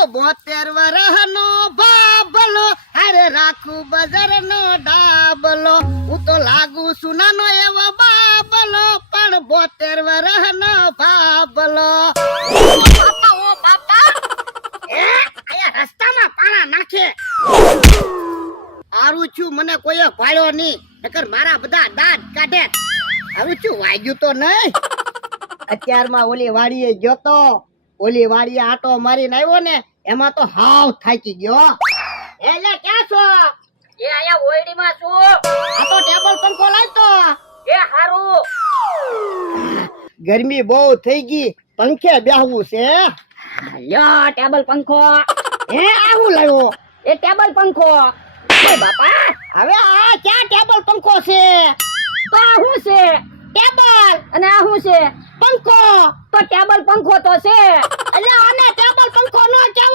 તો 72 વરહનો બાબલો, અરે રાખું બજારનો ડાબલો. હું તો લાગુ સુનાનો એવો બાબલો, પણ 72 વરહનો બાબલો. ઓ બાપા એ આયા રસ્તામાં પાણા નાખે. આરું છું મને કોઈએ ભાળ્યો નહીં, નકર મારા બધા દાંત કાઢે. આરું છું વાગ્યું તો નહીં. અત્યારમાં ઓલી વાડીએ ગયો તો, ઓલી વાડીએ આટો મારીને આવ્યો ને, એમાં તો હાવ થાકી ગયો. એટલે ક્યાં છો? એ આયા ઓયડીમાં છું. આ તો ટેબલ પંખો લાવતો. એ હારું. ગરમી બહુ થઈ ગઈ, પંખે બેહવું છે. લ્યો ટેબલ પંખો. હે આવું લાવ્યો? એ ટેબલ પંખો. એ બાપા હવે આ ક્યાં ટેબલ પંખો છે? તો આ શું છે? ટેબલ અને આ શું છે? પંખો. તો ટેબલ પંખો તો છે. એટલે આને ટેબલ પંખો નો કહેવાય.